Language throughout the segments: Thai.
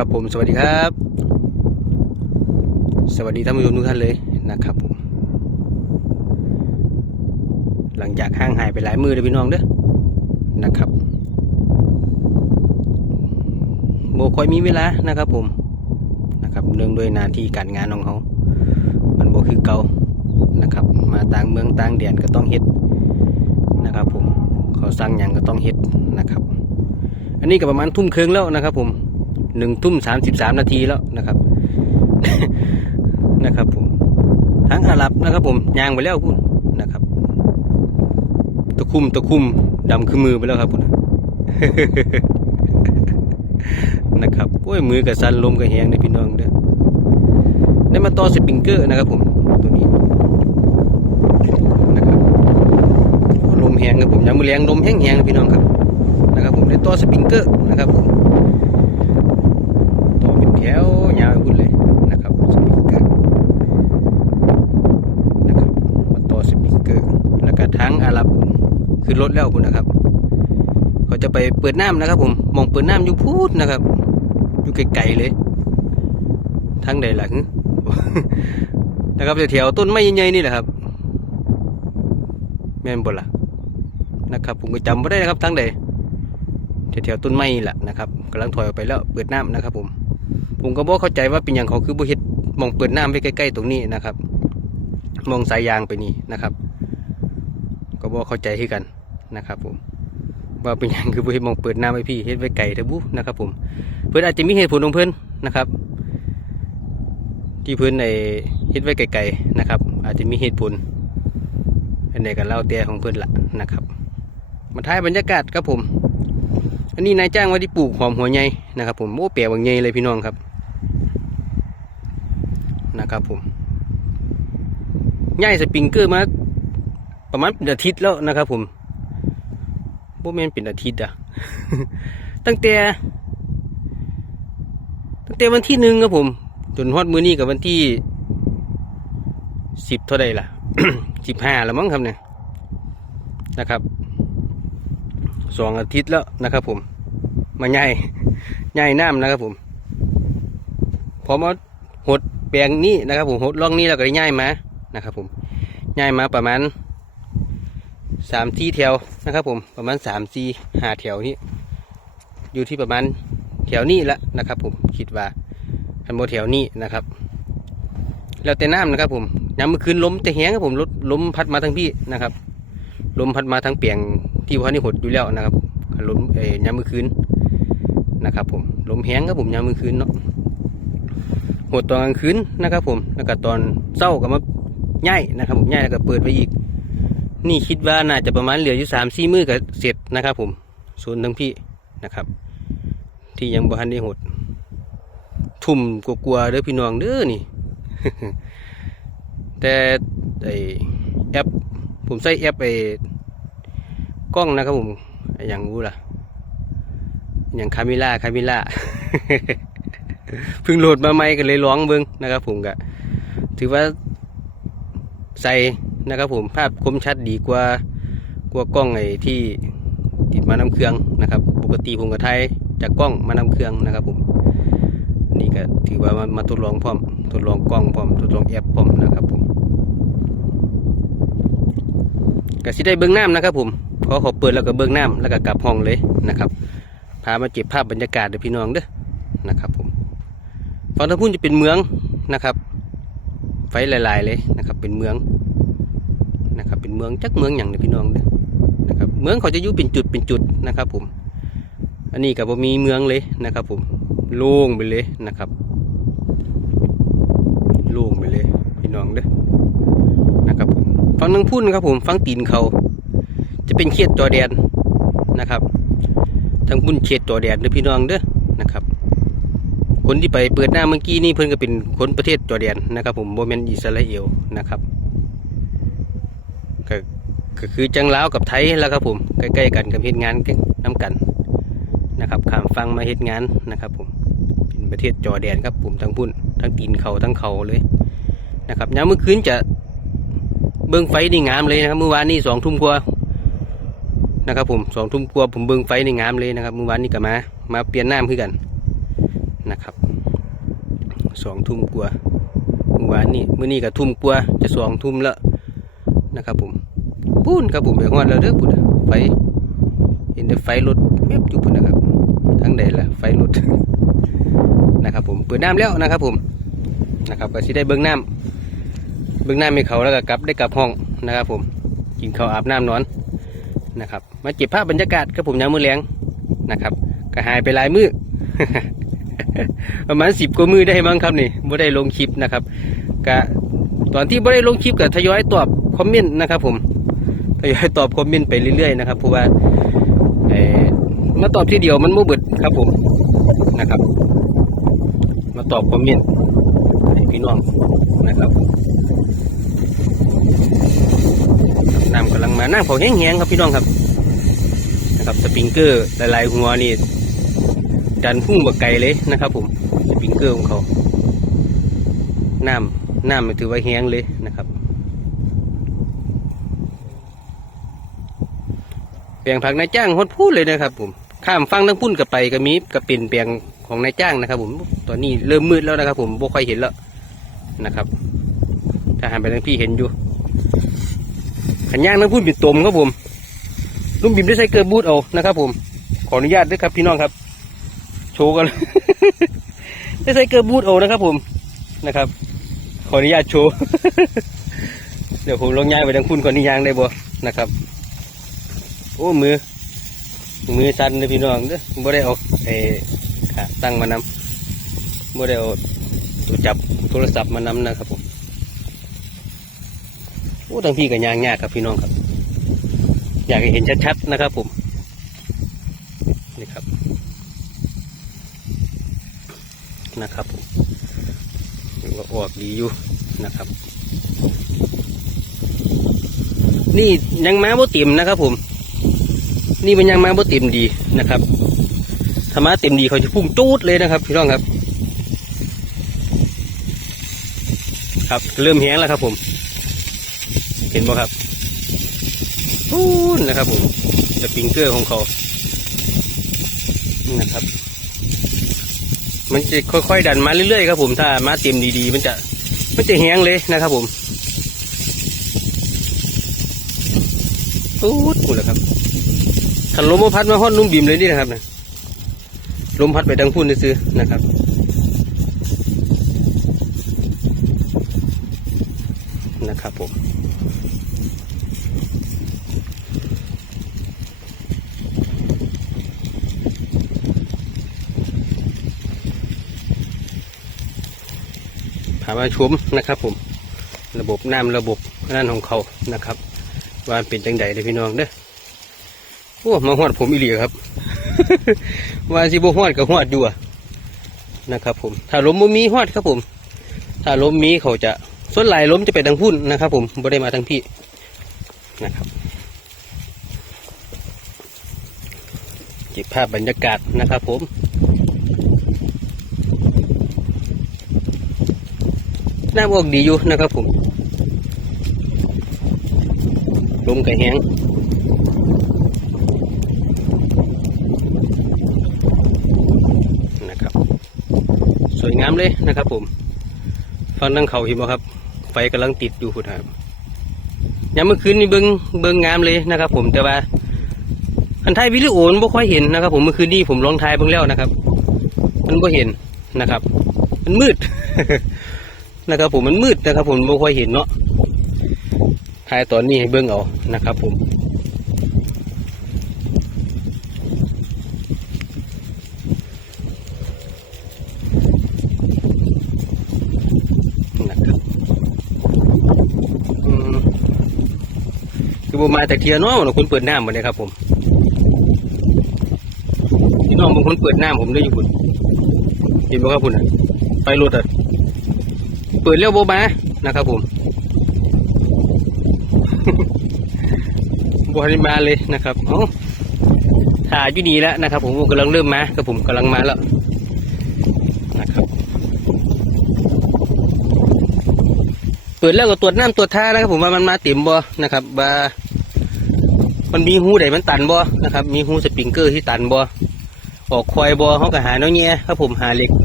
ครับผมสวัสดีครับ สวัสดีท่านผู้ชมทุกท่านเลยนะครับผม หลังจากห่างหายไปหลายมือเลยพี่น้องเด้อนะครับโบคอยมีเวลานะครับผมนะครับเนื่องด้วยหนาที่การงานของเขา มันโบคือเก่านะครับ มาต่างเมืองต่างแดนก็ต้องเฮ็ดนะครับผมเขาสั่งอย่างก็ต้องเฮ็ดนะครับ อันนี้ก็ประมาณทุ่มครึ่งแล้วนะครับผม หนึ่งทุ่มสามสิบสามนาทีแล้วนะครับ นะครับผมทั้งอาหรับนะครับ ผมยางไปแล้วคุณนะครับ ตะคุ่มตะคุ่มดำคือมือไปแล้วครับคุณนะครับโอ้ยมือกับสันลมกับแหงในพี่น้องเด้อได้มาต่อสปริงเกอร์นะครับ ผมตัวนี้นะครับลมแหงครับผมยางมือแรงลมแห้งแหงๆนพี่น้องครับนะครับ ผมได้ต่อสปริงเกอร์นะครับผม แถวยาวขึ้นเลยนะครับสปริงเกอร์นะครับมาต่อสปริงเกอร์แล้วก็ทั้งอารับคือรถแล้วคุณนะครับเขาจะไปเปิดน้ำนะครับ ผมมองเปิดน้ำอยู่พูดนะครับ อยู่ไกลๆเลย ทั้งใดหลังนะครับแถวต้นไม้ใหญ่ๆนี่แหละครับ แม่นบ่ล่ะนะครับ ผมก็จำไม่ได้นะครับทั้งใดแถวๆต้นไม้นี่แหละนะครับกำลังถอยออกไปแล้วเปิดน้ำนะครับผม ผมก็บอเข้าใจว่าเป็นอย่างเขาคือบุเฮ็ดมองเปิดน้ำไปใกล้ๆตรงนี้นะครับ มองสายยางไปนี่นะครับ ก็บอเข้าใจให้กันนะครับ ผมว่าเป็นอย่างคือบุเฮ็ดมองเปิดน้ำไปพี่เฮ็ดไว้ไกลเถอะบุนะครับ ผม เพื่อนอาจจะมีเหตุผลของเพื่อนนะครับ ที่เพื่นในเฮ็ดไว้ไกลๆนะครับ อาจจะมีเหตุผลอันไหนกันเล่าแต่ของเพื่อนละนะครับมาท้ายบรรยากาศครับผม อันนี้นายจ้างไว้ที่ปลูกหอมหัวใหญ่นะครับผมโอ้เปียบางใหญ่เลยพี่น้องครับ นะครับผมใหญ่สปริงเกอร์มาประมาณเป็นอาทิตย์แล้วนะครับผมโบแมนเป็นอาทิตย์อะตั้งแต่ ตั้งแต่วันที่หนึ่งครับผม จนฮอดมือนี้กับวันที่สิบเท่าไรล่ะสิบห้าแล้วมั้งครับเนี่ยนะครับสองอาทิตย์แล้วนะครับผม มาใหญ่ใหญ่น้ำนะครับผมพอมาหด ปลงนี้นะครับผมหดร่องนี้แล้วก็ได้ย้ายมานะครับผมย้ายมาประมาณสามที่แถวนะครับผมประมาณสามสี่ห้าแถวนี้อยู่ที่ประมาณแถวนี้ละนะครับ ผมคิดว่าอันโมแถวนี้นะครับ แล้วแต่น้ำนะครับ ผมยามเมื่อคืนล้มจะแห้งครับผมลมลมพัดมาทั้งพี่นะครับล้มพัดมาทั้งเปียงที่ว่านี่หดอยู่แล้วนะครับล้มเอ่ยามมือคืนนะครับ ผมล้มแห้งครับผมยามมือคืนเนาะ หดตอนกลางคืนนะครับ ผมแล้วก็ตอนเศร้าก็มาย่ายนะครับผมย่ายแล้วก็เปิดไปอีก นี่คิดว่าน่าจะประมาณเหลืออยู่สามสี่มือก็เสร็จนะครับ ผมส่วนทั้งพี่นะครับ ที่ยังบ่ทันได้หด ทุ่มกลัวๆเด้อพี่น้องเด้อนี่ แต่ไอแอป ผมใช้แอปไอกล้องนะครับผมไอ้อย่างรู้ล่ะอย่างคามิล่าคามิล่า เพิ่งโหลดมาใหม่กันเลยร้องเบิ้งนะครับ ผมก็ถือว่าใส่นะครับ ผมภาพคมชัดดีกว่ากว่ากล้องไอ้ที่ติดมานำเครื่องนะครับ ปกติผมก็ถ่ายจากกล้องมานำเครื่องนะครับ ผมนี่ก็ถือว่ามามาทดลองพร้อมทดลองกล้องพร้อมทดลองแอปพร้อมนะครับผมก็สิได้เบื้องน้ำนะครับ ผมพอเขาเปิดแล้วก็เบื้องน้ำแล้วก็กลับห้องเลยนะครับพามาเก็บภาพบรรยากาศเด้อพี่น้องเด้อนะครับผม ฝั่งทางพุ่นจะเป็นเมืองนะครับ ไฟหลายๆเลยนะครับ เป็นเมืองนะครับ เป็นเมืองจักเมืองอย่างเด้อพี่น้องเด้อนะครับ เมืองเขาจะอยู่เป็นจุดเป็นจุดนะครับ ผม อันนี้กับมีเมืองเลยนะครับ ผมโล่งไปเลยนะครับโล่งไปเลยพี่น้องเด้อนะครับผมฟังนังพุ่นครับผมฟังตีนเขา จะเป็นเขตจอแดนนะครับทางพุ่นเขตจอแดนเด้อพี่น้องเด้อนะครับ คนที่ไปเปิดหน้าเมื่อกี้นี่เพิ่นก็เป็นคนประเทศจอแดนนะครับผมโมเมนอิสราเอลนะครับก็ก็คือจังลาวกับไทยแล้วครับผมใกล้ๆกันกับเฮ็ดงานน้ากันนะครับข้ามฟังมาเฮ็ดงานนะครับผมเป็นประเทศจอแดนครับผมทั้งพุ่นทั้งตีนเขาทั้งเขาเลยนะครับยามเมื่อคืนจะเบิ้งไฟนี่งามเลยนะครับเมื่อวานนี่สองทุ่มกว่านะครับผมสองทุ่มกว่าผมเบิ้งไฟนี่งามเลยนะครับเมื่อวานนี่ก็มามาเปลี่ยนน้ำขึ้นกัน นะครับสองทุ่มกว่าเมื่อวานนี่มื้อนี้ก็ทุ่มกว่าจะสองทุ่มแล้วนะครับผมปูนครับผมไปฮอดแล้วเด้อปุ่นนะไฟเห็นแต่ไฟรถแมบอยู่ปุ่นนะครับทั้งใดล่ะไฟรถนะครับผมเปิดน้ำแล้วนะครับผมนะครับก็สิได้เบิ้งน้ำเบิ้งน้ำให้เขาแล้วก็กลับได้กลับห้องนะครับผมกินข้าวอาบน้ำนอนนะครับ มาเก็บภาพบรรยากาศครับผมยามมื้อแลงนะครับ ก็หายไปหลายมือ ประมาณสิบกว่ามือได้มั้งครับนี่บ่ได้ลงคลิปนะครับก็ตอนที่บ่ได้ลงคลิปก็ทยอยตอบคอมเมนต์นะครับ ผมทยอยตอบคอมเมนต์ไปเรื่อยๆนะครับเพราะว่าเอ่อมาตอบทีเดียวมันโมบิดครับผมนะครับ มาตอบคอมเมนต์ให้พี่น้องนะครับน้ำกำลังมาน้ำเขาแห้งๆครับพี่น้องครับนะครับสปริงเกอร์หลายๆหัวนี่ ดันพุ่งบักไกลเลยนะครับ ผมสปริงเกอร์ของเขาน้ำน้ำมันถือว่าแห้งเลยนะครับแปลงผักนายจ้างฮดพูดเลยนะครับ ผมข้ามฟังทั้งพุ่นกับไปก็มีกับเป็นแปลงของนายจ้างนะครับ ผมตอนนี้เริ่มมืดแล้วนะครับ ผมบ่ค่อยเห็นแล้วนะครับถ้าหันไปทางพี่เห็นอยู่ขันย่างทั้งพุ่นป็นตมครับผมลุงบิมได้ใช้เกลือบูดเอานะครับ ผมขออนุญาตด้วยครับพี่น้องครับ โชว์กัน ได้ใส่เกลือบูดเอนะครับผมนะครับ ขออนุญาตโชว์ เดี๋ยวผมลองย่างไปทางพุ่นก่อนนี่ย่างได้บ่นะครับ โอ้มือ มือสั่นเลยพี่น้องเด้อบ่ได้เอาเอขาตั้งมานำบ่ได้เอาตัวจับโทรศัพท์มานำนะครับผมโอ้ทางพี่ก็ย่างยากครับพี่น้องครับ อยากให้เห็นชัดๆนะครับผมนี่ครับ นะครับผมถือว่าออกดีอยู่นะครับ นี่ยังมาบ่เต็มนะครับ ผม นี่มันยังมาบ่เต็มดีนะครับถ้ามาเต็มดีเขาจะพุ่งจูดเลยนะครับ พี่น้องครับ ครับเริ่มแห้งแล้วครับ ผม เห็นบ่ครับพูนนะครับ ผมสปริงเกอร์ของเขานะครับ มันจะค่อยๆดันมาเรื่อยๆครับผมถ้ามาเต็มดีๆ มันจะมันจะแห้งเลยนะครับผมพูดหมดแล้วครับถ้าลมพัดมาฮอดนุ่มบีมเลยนี่นะครับนะลมพัดไปดังพุ่นซื้อนะครับผมพา มาชมนะครับ ผมระบบน้ำระบบนั่นของเขานะครับว่าเป็นจังใดเลยพี่น้องเด้อโอ้มาหอดผมอีหลีครับ ว่าสิบหอดก็หอดอยู่อะนะครับ ผม ถ้าลมบ่มีหอดครับผม ถ้าลมมีเขาจะส่วนหลายลมจะไปทางพุ่นนะครับ ผมบ่ได้มาทางพี่นะครับเก็บภาพบรรยากาศนะครับผม น้ำออกดีอยู่นะครับผมลมกระแหงนะครับ สวยงามเลยนะครับผมฟังนั่งเขาเห็นไหมครับ ไฟกำลังติดอยู่คุณครับยามเมื่อคืนนี่เบิงเบิงงามเลยนะครับ ผมแต่ว่าอันไทยวิดีโอนไม่ค่อยเห็นนะครับ ผมเมื่อคืนนี้ผมลองทายเบิ่งแล้วนะครับ มันไม่เห็นนะครับ มันมืด นะครับ ผมมันมืดนะครับ ผมไม่ค่อยเห็นเนาะทายตอนนี้ให้เบิ่งเอานะครับ ผมนะครับอืมคือผมมาแต่เทียเนาะมันคุณเปิดน้ำมาเลยครับ ผมพี่น้องบางคนเปิดน้ำผมได้อยู่คุณเห็นไหมครับคุณไฟรถอะ เปิดเร็วโบมานะครับผมบริมาเลยนะครับเอ้าถ่ายอยู่ดีแล้วนะครับ ผมกำลังเริ่มมาครับผมกำลังมาแล้วนะครับเปิดแล้วก็ตรวจน้ำตรวจท่านะครับ ผมว่ามันมาเต็มบ่นะครับว่ามันมีหูใดมันตันบ่นะครับ มีหูสปริงเกอร์ที่ตันบ่ออกควายบ่เขาก็หาเนาะแง่ครับผมหาเหล็กห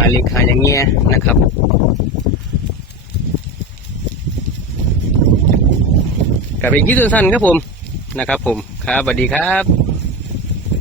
าเล็กหาอย่างเงี้ยนะครับกับเป็นคลิปสั้นๆครับผมนะครับผมครับสวัสดีครับ